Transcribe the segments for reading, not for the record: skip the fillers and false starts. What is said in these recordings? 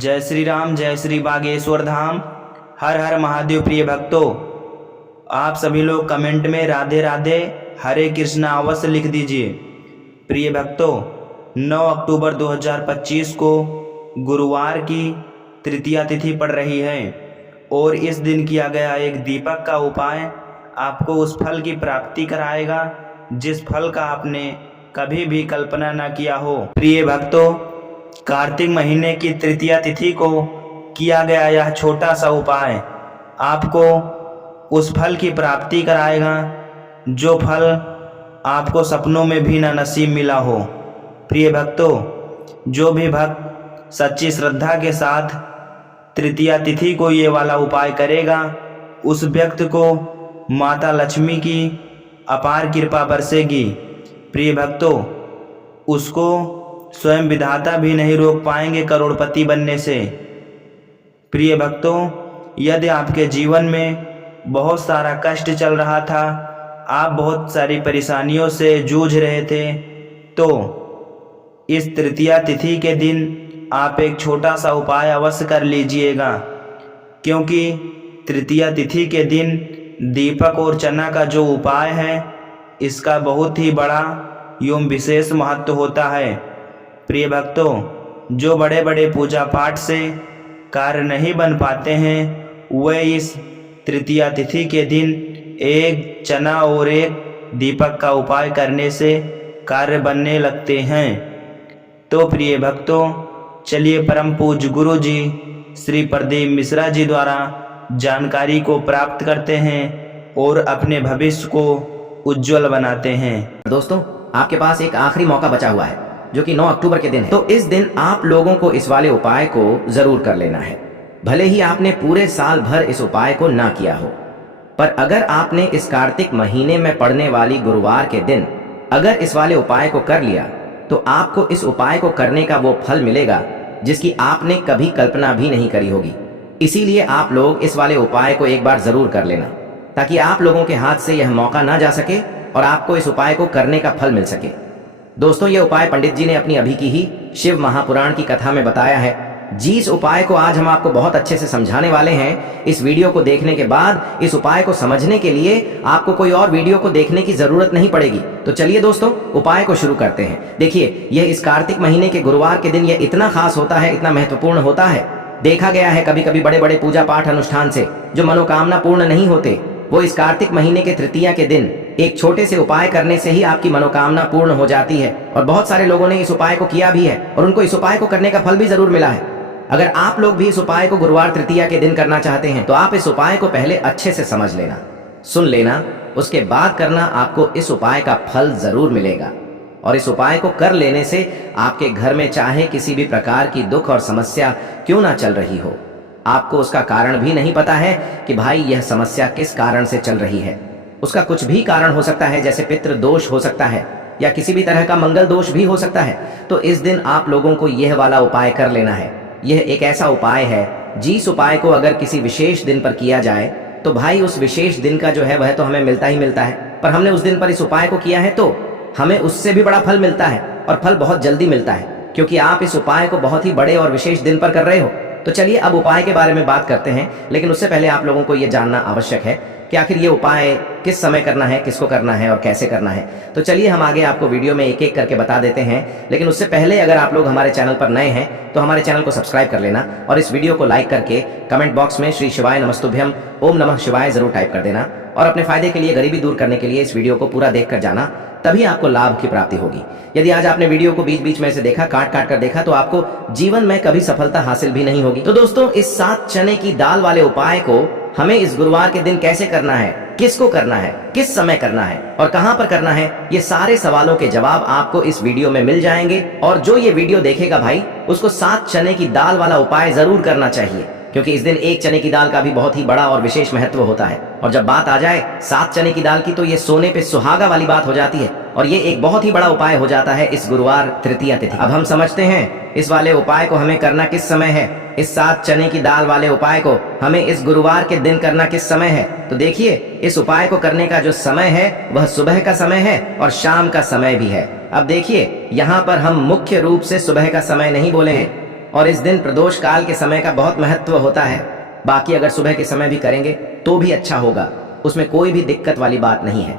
जय श्री राम, जय श्री बागेश्वर धाम। हर हर महादेव। प्रिय भक्तों, आप सभी लोग कमेंट में राधे राधे हरे कृष्णा अवश्य लिख दीजिए। प्रिय भक्तों, 9 अक्टूबर 2025 को गुरुवार की तृतीया तिथि पड़ रही है और इस दिन किया गया एक दीपक का उपाय आपको उस फल की प्राप्ति कराएगा जिस फल का आपने कभी भी कल्पना न किया हो। प्रिय भक्तों, कार्तिक महीने की तृतीया तिथि को किया गया यह छोटा सा उपाय आपको उस फल की प्राप्ति कराएगा जो फल आपको सपनों में भी न नसीब मिला हो। प्रिय भक्तों, जो भी भक्त सच्ची श्रद्धा के साथ तृतीया तिथि को ये वाला उपाय करेगा उस व्यक्ति को माता लक्ष्मी की अपार कृपा बरसेगी। प्रिय भक्तों, उसको स्वयं विधाता भी नहीं रोक पाएंगे करोड़पति बनने से। प्रिय भक्तों, यदि आपके जीवन में बहुत सारा कष्ट चल रहा था, आप बहुत सारी परेशानियों से जूझ रहे थे, तो इस तृतीया तिथि के दिन आप एक छोटा सा उपाय अवश्य कर लीजिएगा, क्योंकि तृतीया तिथि के दिन दीपक और चना का जो उपाय है इसका बहुत ही बड़ा एवं विशेष महत्व होता है। प्रिय भक्तों, जो बड़े बड़े पूजा पाठ से कार्य नहीं बन पाते हैं वे इस तृतीया तिथि के दिन एक चना और एक दीपक का उपाय करने से कार्य बनने लगते हैं। तो प्रिय भक्तों, चलिए परम पूज्य गुरु जी श्री प्रदीप मिश्रा जी द्वारा जानकारी को प्राप्त करते हैं और अपने भविष्य को उज्जवल बनाते हैं। दोस्तों, आपके पास एक आखिरी मौका बचा हुआ है जो कि 9 अक्टूबर के दिन है। तो इस दिन आप लोगों को इस वाले उपाय को जरूर कर लेना है। भले ही आपने पूरे साल भर इस उपाय को ना किया हो, पर अगर आपने इस कार्तिक महीने में पड़ने वाली गुरुवार के दिन अगर इस वाले उपाय को कर लिया तो आपको इस उपाय को करने का वो फल मिलेगा जिसकी आपने कभी कल्पना भी नहीं करी होगी। इसीलिए आप लोग इस वाले उपाय को एक बार जरूर कर लेना ताकि आप लोगों के हाथ से यह मौका ना जा सके और आपको इस उपाय को करने का फल मिल सके। दोस्तों, यह उपाय पंडित जी ने अपनी अभी की ही शिव महापुराण की कथा में बताया है। जिस उपाय को आज हम आपको बहुत अच्छे से समझाने वाले हैं, इस वीडियो को देखने के बाद इस उपाय को समझने के लिए आपको कोई और वीडियो को देखने की जरूरत नहीं पड़ेगी। तो चलिए दोस्तों, उपाय को शुरू करते हैं। देखिए, यह इस कार्तिक महीने के गुरुवार के दिन यह इतना खास होता है, इतना महत्वपूर्ण होता है। देखा गया है कभी कभी बड़े बड़े पूजा पाठ अनुष्ठान से जो मनोकामना पूर्ण नहीं होते, वो इस कार्तिक महीने के तृतीया के दिन एक छोटे से उपाय करने से ही आपकी मनोकामना पूर्ण हो जाती है। और बहुत सारे लोगों ने इस उपाय को किया भी है और उनको इस उपाय को करने का फल भी जरूर मिला है। अगर आप लोग भी इस उपाय को गुरुवार तृतीया के दिन करना चाहते हैं तो आप इस उपाय को पहले अच्छे से समझ लेना, सुन लेना, उसके बाद करना। आपको इस उपाय का फल जरूर मिलेगा और इस उपाय को कर लेने से आपके घर में चाहे किसी भी प्रकार की दुख और समस्या क्यों ना चल रही हो, आपको उसका कारण भी नहीं पता है कि भाई यह समस्या किस कारण से चल रही है। उसका कुछ भी कारण हो सकता है, जैसे पितृ दोष हो सकता है या किसी भी तरह का मंगल दोष भी हो सकता है। तो इस दिन आप लोगों को यह वाला उपाय कर लेना है। यह एक ऐसा उपाय है जिस उपाय को अगर किसी विशेष दिन पर किया जाए तो भाई उस विशेष दिन का जो है वह तो हमें मिलता ही मिलता है, पर हमने उस दिन पर इस उपाय को किया है तो हमें उससे भी बड़ा फल मिलता है और फल बहुत जल्दी मिलता है, क्योंकि आप इस उपाय को बहुत ही बड़े और विशेष दिन पर कर रहे हो। तो चलिए अब उपाय के बारे में बात करते हैं, लेकिन उससे पहले आप लोगों को यह जानना आवश्यक है कि आखिर ये उपाय किस समय करना है, किसको करना है और कैसे करना है। तो चलिए हम आगे आपको वीडियो में एक एक करके बता देते हैं, लेकिन उससे पहले अगर आप लोग हमारे चैनल पर नए हैं तो हमारे चैनल को सब्सक्राइब कर लेना और इस वीडियो को लाइक करके कमेंट बॉक्स में श्री शिवाय नमस्तुभ्यम ओम नमः शिवाय जरूर टाइप कर देना। और अपने फायदे के लिए, गरीबी दूर करने के लिए इस वीडियो को पूरा देख कर जाना, तभी आपको लाभ की प्राप्ति होगी। यदि आज आपने वीडियो को बीच बीच में से देखा, काट काट कर देखा, तो आपको जीवन में कभी सफलता हासिल भी नहीं होगी। तो दोस्तों, इस 7 चने की दाल वाले उपाय को हमें इस गुरुवार के दिन कैसे करना है, किसको करना है, किस समय करना है और कहां पर करना है, ये सारे सवालों के जवाब आपको इस वीडियो में मिल जाएंगे। और जो ये वीडियो देखेगा भाई, उसको 7 चने की दाल वाला उपाय जरूर करना चाहिए, क्योंकि इस दिन एक चने की दाल का भी बहुत ही बड़ा और विशेष महत्व होता है। और जब बात आ जाए 7 चने की दाल की तो ये सोने पे सुहागा वाली बात हो जाती है और ये एक बहुत ही बड़ा उपाय हो जाता है इस गुरुवार तृतीया तिथि। अब हम समझते हैं इस वाले उपाय को हमें करना किस समय है। इस 7 चने की दाल वाले उपाय को हमें इस गुरुवार के दिन करना किस समय है। तो देखिए, इस उपाय को करने का जो समय है वह सुबह का समय है और शाम का समय भी है। अब देखिए, यहाँ पर हम मुख्य रूप से सुबह का समय नहीं बोले हैं, और इस दिन प्रदोष काल के समय का बहुत महत्व होता है। बाकी अगर सुबह के समय भी करेंगे तो भी अच्छा होगा, उसमें कोई भी दिक्कत वाली बात नहीं है।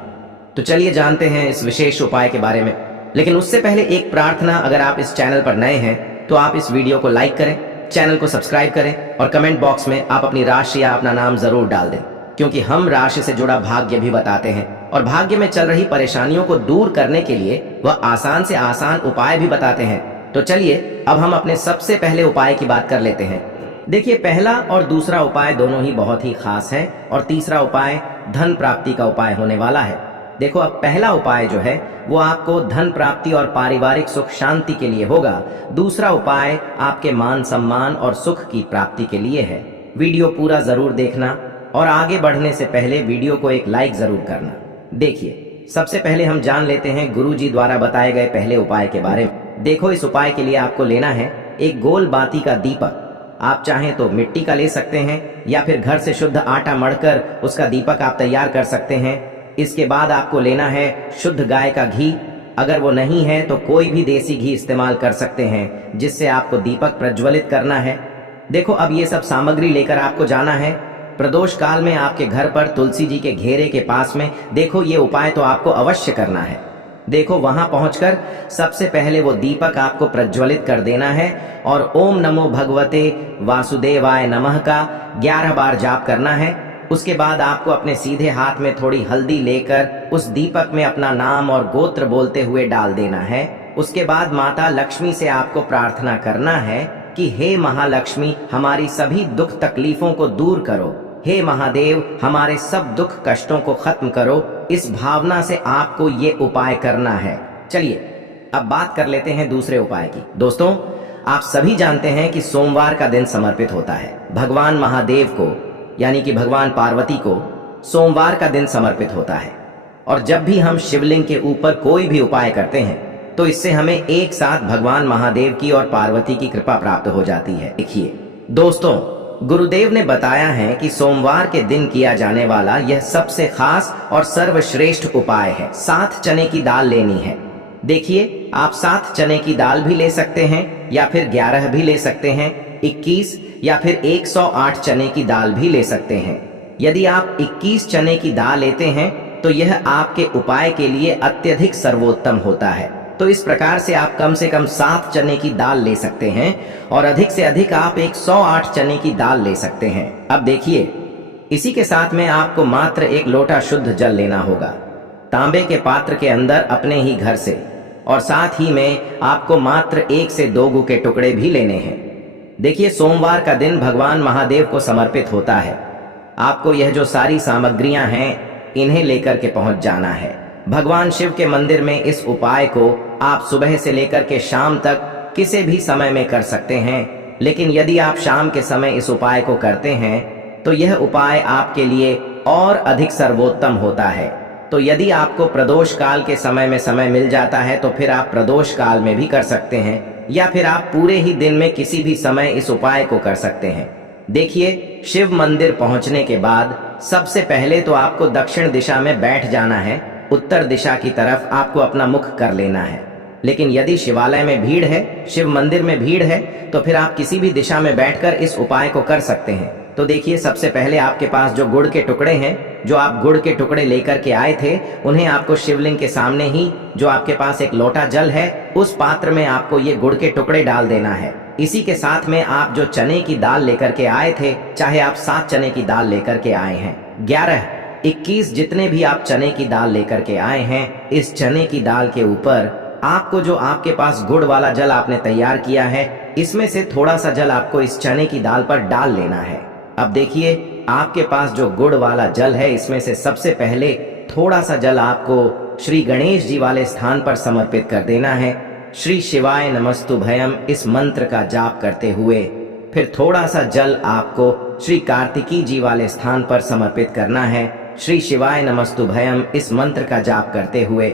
तो चलिए जानते हैं इस विशेष उपाय के बारे में। लेकिन उससे पहले एक प्रार्थना, अगर आप इस चैनल पर नए हैं तो आप इस वीडियो को लाइक करें, चैनल को सब्सक्राइब करें और कमेंट बॉक्स में आप अपनी राशि या अपना नाम जरूर डाल दें, क्योंकि हम राशि से जुड़ा भाग्य भी बताते हैं और भाग्य में चल रही परेशानियों को दूर करने के लिए वह आसान से आसान उपाय भी बताते हैं। तो चलिए अब हम अपने सबसे पहले उपाय की बात कर लेते हैं। देखिए, पहला और दूसरा उपाय दोनों ही बहुत ही खास है और तीसरा उपाय धन प्राप्ति का उपाय होने वाला है। देखो, अब पहला उपाय जो है वो आपको धन प्राप्ति और पारिवारिक सुख शांति के लिए होगा। दूसरा उपाय आपके मान सम्मान और सुख की प्राप्ति के लिए है। वीडियो पूरा जरूर देखना और आगे बढ़ने से पहले वीडियो को एक लाइक जरूर करना। देखिए, सबसे पहले हम जान लेते हैं गुरुजी द्वारा बताए गए पहले उपाय के बारे में। देखो, इस उपाय के लिए आपको लेना है एक गोल बाती का दीपक। आप चाहें तो मिट्टी का ले सकते हैं या फिर घर से शुद्ध आटा मढ़कर उसका दीपक आप तैयार कर सकते हैं। इसके बाद आपको लेना है शुद्ध गाय का घी। अगर वो नहीं है तो कोई भी देसी घी इस्तेमाल कर सकते हैं, जिससे आपको दीपक प्रज्वलित करना है। देखो, अब ये सब सामग्री लेकर आपको जाना है प्रदोष काल में आपके घर पर तुलसी जी के घेरे के पास में। देखो, ये उपाय तो आपको अवश्य करना है। देखो, वहां पहुंचकर सबसे पहले वो दीपक आपको प्रज्वलित कर देना है और ओम नमो भगवते वासुदेवाय नमः का 11 बार जाप करना है। उसके बाद आपको अपने सीधे हाथ में थोड़ी हल्दी लेकर उस दीपक में अपना नाम और गोत्र बोलते हुए डाल देना है। उसके बाद माता लक्ष्मी से आपको प्रार्थना करना है कि हे महालक्ष्मी, हमारी सभी दुख तकलीफों को दूर करो। हे महादेव, हमारे सब दुख कष्टों को खत्म करो। इस भावना से आपको ये उपाय करना है। चलिए अब बात कर लेते हैं दूसरे उपाय की। दोस्तों, आप सभी जानते हैं कि सोमवार का दिन समर्पित होता है भगवान महादेव को, यानी कि भगवान पार्वती को सोमवार का दिन समर्पित होता है। और जब भी हम शिवलिंग के ऊपर कोई भी उपाय करते हैं तो इससे हमें एक साथ भगवान महादेव की और पार्वती की कृपा प्राप्त हो जाती है। देखिए दोस्तों, गुरुदेव ने बताया है कि सोमवार के दिन किया जाने वाला यह सबसे खास और सर्वश्रेष्ठ उपाय है। 7 चने की दाल लेनी है। देखिए, आप 7 चने की दाल भी ले सकते हैं या फिर 11 भी ले सकते हैं, 21 या फिर 108 चने की दाल भी ले सकते हैं। यदि आप 21 चने की दाल लेते हैं तो यह आपके उपाय के लिए अत्यधिक सर्वोत्तम होता है। तो इस प्रकार से आप कम से कम 7 चने की दाल ले सकते हैं और अधिक से अधिक आप 108 चने की दाल ले सकते हैं। अब देखिए, इसी के साथ में आपको मात्र 1 लोटा शुद्ध जल लेना होगा तांबे के पात्र के अंदर अपने ही घर से, और साथ ही में आपको मात्र 1 से 2 गू के टुकड़े भी लेने हैं। देखिए, सोमवार का दिन भगवान महादेव को समर्पित होता है। आपको यह जो सारी सामग्रियां हैं इन्हें लेकर के पहुंच जाना है भगवान शिव के मंदिर में। इस उपाय को आप सुबह से लेकर के शाम तक किसी भी समय में कर सकते हैं, लेकिन यदि आप शाम के समय इस उपाय को करते हैं तो यह उपाय आपके लिए और अधिक सर्वोत्तम होता है। तो यदि आपको प्रदोष काल के समय में समय मिल जाता है तो फिर आप प्रदोष काल में भी कर सकते हैं या फिर आप पूरे ही दिन में किसी भी समय इस उपाय को कर सकते हैं। देखिए, शिव मंदिर पहुंचने के बाद सबसे पहले तो आपको दक्षिण दिशा में बैठ जाना है। उत्तर दिशा की तरफ आपको अपना मुख कर लेना है। लेकिन यदि शिवालय में भीड़ है, शिव मंदिर में भीड़ है, तो फिर आप किसी भी दिशा में बैठकर इस उपाय को कर सकते हैं। तो देखिए, सबसे पहले आपके पास जो गुड़ के टुकड़े हैं, जो आप गुड़ के टुकड़े लेकर के आए थे, उन्हें आपको शिवलिंग के सामने ही जो आपके पास 1 लोटा जल है उस पात्र में आपको ये गुड़ के टुकड़े डाल देना है। इसी के साथ में आप जो चने की दाल लेकर के आए थे, चाहे आप 7 चने की दाल लेकर के आए हैं, 11, 21 जितने भी आप चने की दाल लेकर के आए हैं, इस चने की दाल के ऊपर आपको जो आपके पास गुड़ वाला जल आपने तैयार किया है, इसमें से थोड़ा सा जल आपको इस चने की दाल पर डाल लेना है। अब देखिए, आपके पास जो गुड़ वाला जल है, इसमें से सबसे पहले थोड़ा सा जल आपको श्री गणेश जी वाले स्थान पर समर्पित कर देना है। श्री शिवाय नमस्तुभयम इस मंत्र का जाप करते हुए फिर थोड़ा सा जल आपको श्री कार्तिकी जी वाले स्थान पर समर्पित करना है। श्री शिवाय नमस्तुभयम इस मंत्र का जाप करते हुए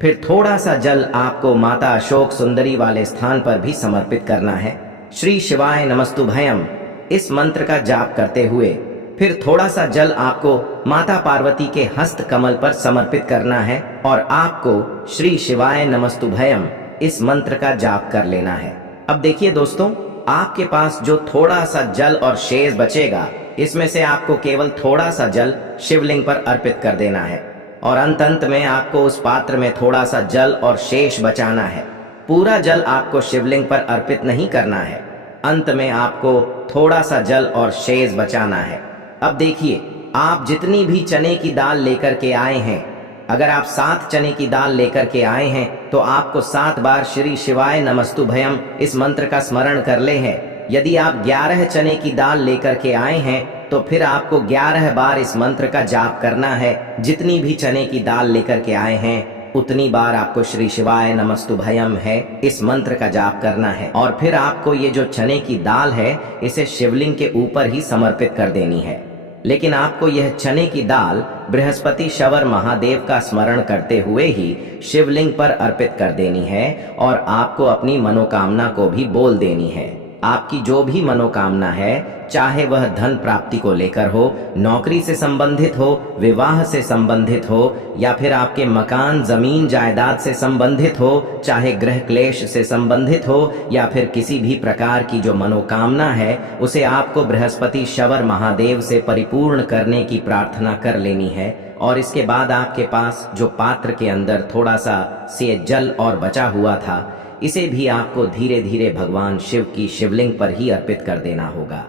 फिर थोड़ा सा जल आपको माता अशोक सुंदरी वाले स्थान पर भी समर्पित करना है। श्री शिवाय नमस्तुभयम इस मंत्र का जाप करते हुए फिर थोड़ा सा जल आपको माता पार्वती के हस्त कमल पर समर्पित करना है और आपको श्री शिवाय नमस्तुभयम इस मंत्र का जाप कर लेना है। अब देखिए दोस्तों, आपके पास जो थोड़ा सा जल और शेष बचेगा, इसमें से आपको केवल थोड़ा सा जल शिवलिंग पर अर्पित कर देना है और अंत में आपको उस पात्र में थोड़ा सा जल और शेष बचाना है। पूरा जल आपको शिवलिंग पर अर्पित नहीं करना है, अंत में आपको थोड़ा सा जल और शेष बचाना है। अब देखिए, आप जितनी भी चने की दाल लेकर के आए हैं, अगर आप 7 चने की दाल लेकर के आए हैं तो आपको 7 बार श्री शिवाय नमस्तुभयम इस मंत्र का स्मरण कर ले है। यदि आप 11 चने की दाल लेकर के आए हैं तो फिर आपको 11 बार इस मंत्र का जाप करना है। जितनी भी चने की दाल लेकर के आए हैं उतनी बार आपको श्री शिवाय नमस्तुभयम है इस मंत्र का जाप करना है और फिर आपको ये जो चने की दाल है इसे शिवलिंग के ऊपर ही समर्पित कर देनी है। लेकिन आपको यह चने की दाल बृहस्पति शवर महादेव का स्मरण करते हुए ही शिवलिंग पर अर्पित कर देनी है और आपको अपनी मनोकामना को भी बोल देनी है। आपकी जो भी मनोकामना है, चाहे वह धन प्राप्ति को लेकर हो, नौकरी से संबंधित हो, विवाह से संबंधित हो, या फिर आपके मकान जमीन जायदाद से संबंधित हो, चाहे गृह क्लेश से संबंधित हो, या फिर किसी भी प्रकार की जो मनोकामना है उसे आपको बृहस्पति शवर महादेव से परिपूर्ण करने की प्रार्थना कर लेनी है। और इसके बाद आपके पास जो पात्र के अंदर थोड़ा सा से जल और बचा हुआ था, इसे भी आपको धीरे धीरे भगवान शिव की शिवलिंग पर ही अर्पित कर देना होगा।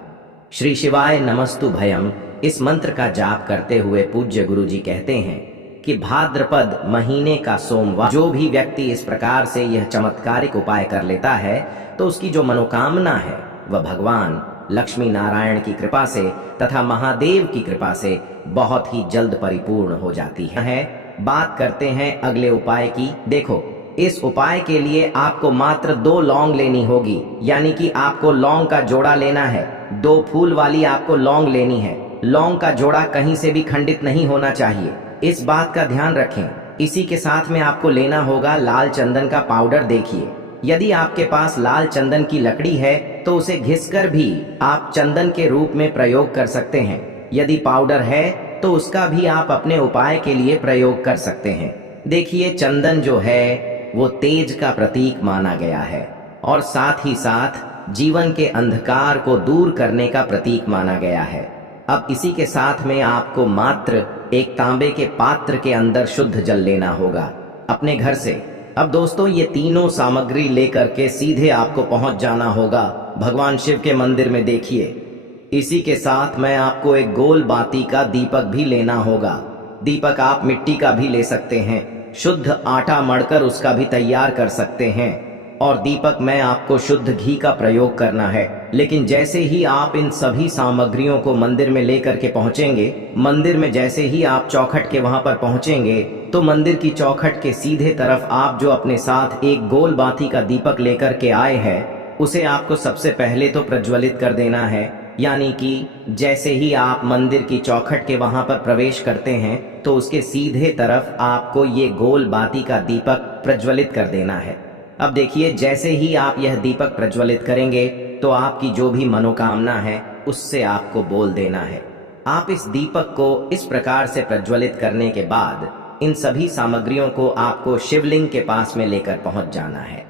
श्री शिवाय नमस्तुभयम इस मंत्र का जाप करते हुए पूज्य गुरु जी कहते हैं कि भाद्रपद महीने का सोमवार जो भी व्यक्ति इस प्रकार से यह चमत्कारिक उपाय कर लेता है तो उसकी जो मनोकामना है वह भगवान लक्ष्मी नारायण की कृपा से तथा महादेव की कृपा से बहुत ही जल्द परिपूर्ण हो जाती है। बात करते हैं अगले उपाय की। देखो, इस उपाय के लिए आपको मात्र 2 लौंग लेनी होगी, यानी कि आपको लौंग का जोड़ा लेना है। 2 फूल वाली आपको लौंग लेनी है। लौंग का जोड़ा कहीं से भी खंडित नहीं होना चाहिए, इस बात का ध्यान रखें। इसी के साथ में आपको लेना होगा लाल चंदन का पाउडर। देखिए, यदि आपके पास लाल चंदन की लकड़ी है तो उसे घिसकर भी आप चंदन के रूप में प्रयोग कर सकते हैं। यदि पाउडर है तो उसका भी आप अपने उपाय के लिए प्रयोग कर सकते हैं। देखिए, चंदन जो है वो तेज का प्रतीक माना गया है और साथ ही साथ जीवन के अंधकार को दूर करने का प्रतीक माना गया है। अब इसी के साथ में आपको मात्र एक तांबे के पात्र के अंदर शुद्ध जल लेना होगा अपने घर से। अब दोस्तों, ये तीनों सामग्री लेकर के सीधे आपको पहुंच जाना होगा भगवान शिव के मंदिर में। देखिए, इसी के साथ में आपको एक गोल बाती का दीपक भी लेना होगा। दीपक आप मिट्टी का भी ले सकते हैं, शुद्ध आटा मढ़कर उसका भी तैयार कर सकते हैं। और दीपक में आपको शुद्ध घी का प्रयोग करना है। लेकिन जैसे ही आप इन सभी सामग्रियों को मंदिर में लेकर के पहुंचेंगे, मंदिर में जैसे ही आप चौखट के वहां पर पहुंचेंगे तो मंदिर की चौखट के सीधे तरफ आप जो अपने साथ एक गोल बाती का दीपक लेकर के आए हैं उसे आपको सबसे पहले तो प्रज्वलित कर देना है। यानी कि जैसे ही आप मंदिर की चौखट के वहां पर प्रवेश करते हैं तो उसके सीधे तरफ आपको ये गोल बाती का दीपक प्रज्वलित कर देना है। अब देखिए, जैसे ही आप यह दीपक प्रज्वलित करेंगे तो आपकी जो भी मनोकामना है उससे आपको बोल देना है। आप इस दीपक को इस प्रकार से प्रज्वलित करने के बाद इन सभी सामग्रियों को आपको शिवलिंग के पास में लेकर पहुंच जाना है।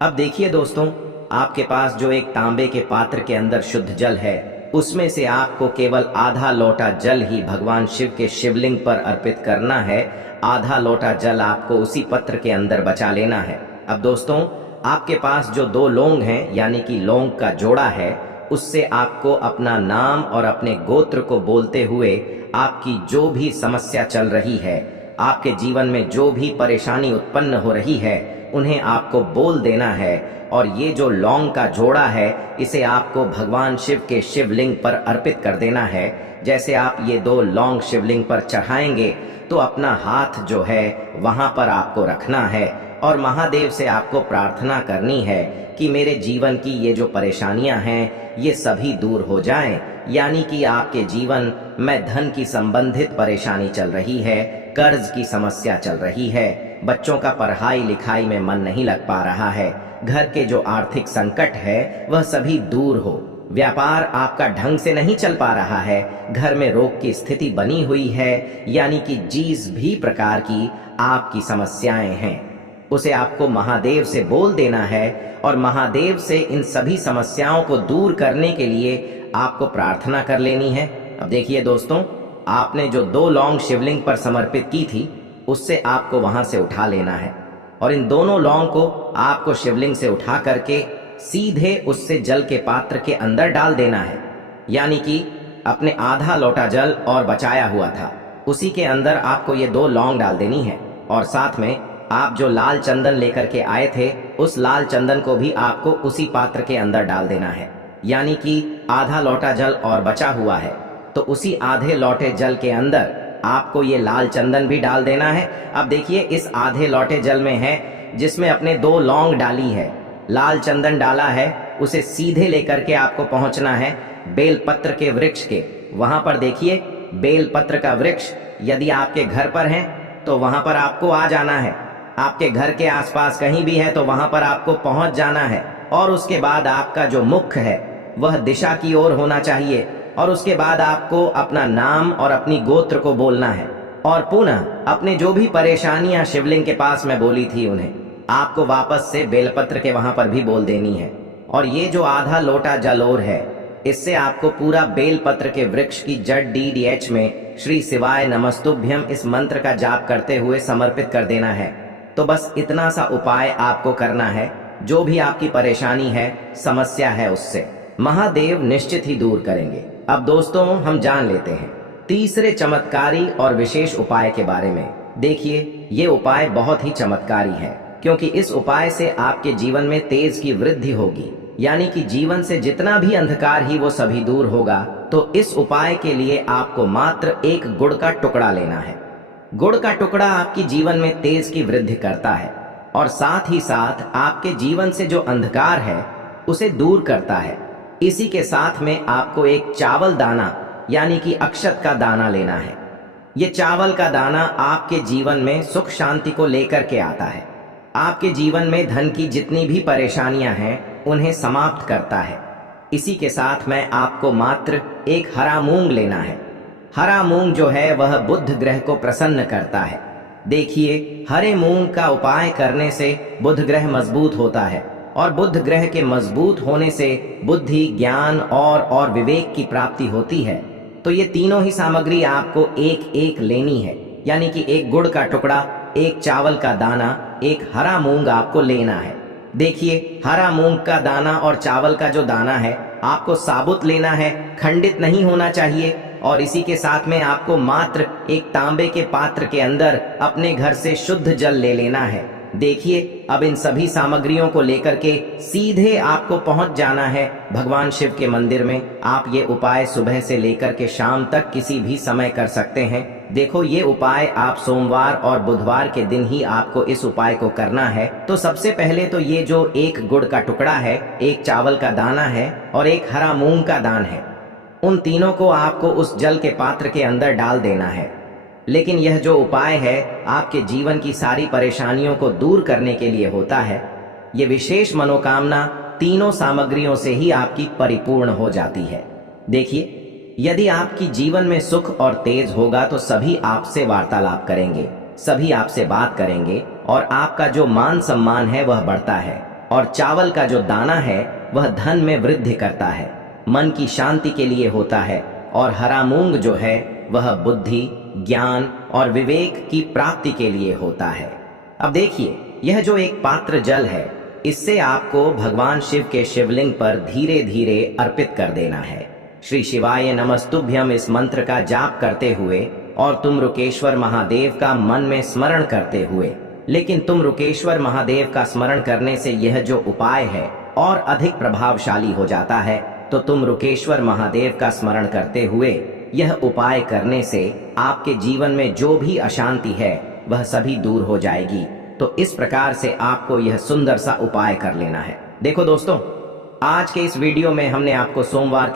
अब देखिए दोस्तों, आपके पास जो एक तांबे के पात्र के अंदर शुद्ध जल है उसमें से आपको केवल आधा लोटा जल ही भगवान शिव के शिवलिंग पर अर्पित करना है। आधा लोटा जल आपको उसी पत्र के अंदर बचा लेना है। अब दोस्तों, आपके पास जो 2 लौंग हैं यानी कि लौंग का जोड़ा है, उससे आपको अपना नाम और अपने गोत्र को बोलते हुए आपकी जो भी समस्या चल रही है, आपके जीवन में जो भी परेशानी उत्पन्न हो रही है, उन्हें आपको बोल देना है। और ये जो लौंग का जोड़ा है इसे आपको भगवान शिव के शिवलिंग पर अर्पित कर देना है। जैसे आप ये 2 लौंग शिवलिंग पर चढ़ाएंगे तो अपना हाथ जो है वहां पर आपको रखना है और महादेव से आपको प्रार्थना करनी है कि मेरे जीवन की ये जो परेशानियां हैं ये सभी दूर हो जाएं। यानी कि आपके जीवन में धन की संबंधित परेशानी चल रही है, कर्ज की समस्या चल रही है, बच्चों का पढ़ाई लिखाई में मन नहीं लग पा रहा है, घर के जो आर्थिक संकट है वह सभी दूर हो, व्यापार आपका ढंग से नहीं चल पा रहा है, घर में रोग की स्थिति बनी हुई है, यानी कि जिस भी प्रकार की आपकी समस्याएं हैं उसे आपको महादेव से बोल देना है और महादेव से इन सभी समस्याओं को दूर करने के लिए आपको प्रार्थना कर लेनी है। अब देखिए दोस्तों, आपने जो 2 लौंग शिवलिंग पर समर्पित की थी, उससे आपको वहां से उठा लेना है और इन दोनों लौंग को आपको शिवलिंग से उठा करके सीधे उससे जल के पात्र के अंदर डाल देना है। यानी कि अपने आधा लोटा जल और बचाया हुआ था, उसी के अंदर आपको ये 2 लौंग डाल देनी है और साथ में आप जो लाल चंदन लेकर के आए थे, उस लाल चंदन को भी आपको उसी पात्र के अंदर डाल देना है। यानी कि आधा लोटा जल और बचा हुआ है, तो उसी आधे लोटे जल के अंदर आपको ये लाल चंदन भी डाल देना है। अब देखिए, इस आधे लोटे जल में है जिसमें अपने 2 लौंग डाली है, लाल चंदन डाला है, उसे सीधे लेकर के आपको पहुंचना है बेलपत्र के वृक्ष के। वहां पर देखिए, बेलपत्र का वृक्ष यदि आपके घर पर है तो वहां पर आपको आ जाना है। आपके घर के आसपास कहीं भी है तो वहां पर आपको पहुंच जाना है और उसके बाद आपका जो मुख है वह दिशा की ओर होना चाहिए और उसके बाद आपको अपना नाम और अपनी गोत्र को बोलना है और पुनः अपने जो भी परेशानियां शिवलिंग के पास में बोली थी उन्हें आपको वापस से बेलपत्र के वहां पर भी बोल देनी है। और ये जो आधा लोटा जल और है, इससे आपको पूरा बेलपत्र के वृक्ष की जड़ DDH में श्री शिवाय नमस्तुभ्यम इस मंत्र का जाप करते हुए समर्पित कर देना है। तो बस इतना सा उपाय आपको करना है। जो भी आपकी परेशानी है, समस्या है, उससे महादेव निश्चित ही दूर करेंगे। अब दोस्तों, हम जान लेते हैं तीसरे चमत्कारी और विशेष उपाय के बारे में। देखिए, ये उपाय बहुत ही चमत्कारी है क्योंकि इस उपाय से आपके जीवन में तेज की वृद्धि होगी, यानी कि जीवन से जितना भी अंधकार ही वो सभी दूर होगा। तो इस उपाय के लिए आपको मात्र 1 गुड़ का टुकड़ा लेना है। गुड़ का टुकड़ा आपकी जीवन में तेज की वृद्धि करता है और साथ ही साथ आपके जीवन से जो अंधकार है उसे दूर करता है। इसी के साथ में आपको 1 चावल दाना यानी कि अक्षत का दाना लेना है। ये चावल का दाना आपके जीवन में सुख शांति को लेकर के आता है। आपके जीवन में धन की जितनी भी परेशानियां हैं उन्हें समाप्त करता है। इसी के साथ में आपको मात्र 1 हरा मूंग लेना है। हरा मूंग जो है वह बुध ग्रह को प्रसन्न करता है। देखिए, हरे मूंग का उपाय करने से बुध ग्रह मजबूत होता है और बुध ग्रह के मजबूत होने से बुद्धि, ज्ञान और विवेक की प्राप्ति होती है। तो ये तीनों ही सामग्री आपको 1-1 लेनी है, यानी कि 1 गुड़ का टुकड़ा, 1 चावल का दाना, 1 हरा मूंग आपको लेना है। देखिए, हरा मूंग का दाना और चावल का जो दाना है आपको साबुत लेना है, खंडित नहीं होना चाहिए। और इसी के साथ में आपको मात्र 1 तांबे के पात्र के अंदर अपने घर से शुद्ध जल ले लेना है। देखिए, अब इन सभी सामग्रियों को लेकर के सीधे आपको पहुंच जाना है भगवान शिव के मंदिर में। आप ये उपाय सुबह से लेकर के शाम तक किसी भी समय कर सकते हैं। देखो, ये उपाय आप सोमवार और बुधवार के दिन ही आपको इस उपाय को करना है। तो सबसे पहले तो ये जो 1 गुड़ का टुकड़ा है, 1 चावल का दाना है और 1 हरा मूंग का दान है, उन तीनों को आपको उस जल के पात्र के अंदर डाल देना है। लेकिन यह जो उपाय है आपके जीवन की सारी परेशानियों को दूर करने के लिए होता है। ये विशेष मनोकामना तीनों सामग्रियों से ही आपकी परिपूर्ण हो जाती है। देखिए, यदि आपकी जीवन में सुख और तेज होगा तो सभी आपसे वार्तालाप करेंगे, सभी आपसे बात करेंगे और आपका जो मान सम्मान है वह बढ़ता है। और चावल का जो दाना है वह धन में वृद्धि करता है, मन की शांति के लिए होता है। और हरा मूंग जो है वह बुद्धि, ज्ञान और विवेक की प्राप्ति के लिए होता है। अब देखिए, यह जो 1 पात्र जल है, इससे आपको भगवान शिव के शिवलिंग पर धीरे धीरे अर्पित कर देना है। श्री शिवाय नमस्तुभ्यम इस मंत्र का जाप करते हुए और तुम रुकेश्वर महादेव का मन में स्मरण करते हुए। लेकिन तुम रुकेश्वर महादेव का स्मरण करने से यह जो उपाय है और अधिक प्रभावशाली हो जाता है। तो तुम रुकेश्वर महादेव का स्मरण करते हुए यह उपाय करने से आपके जीवन में जो भी अशांति है वह सभी दूर हो जाएगी। तो इस प्रकार से आपको यह सुंदर सा उपाय कर लेना है। देखो दोस्तों, आज के इस वीडियो में हमने आपको सोमवार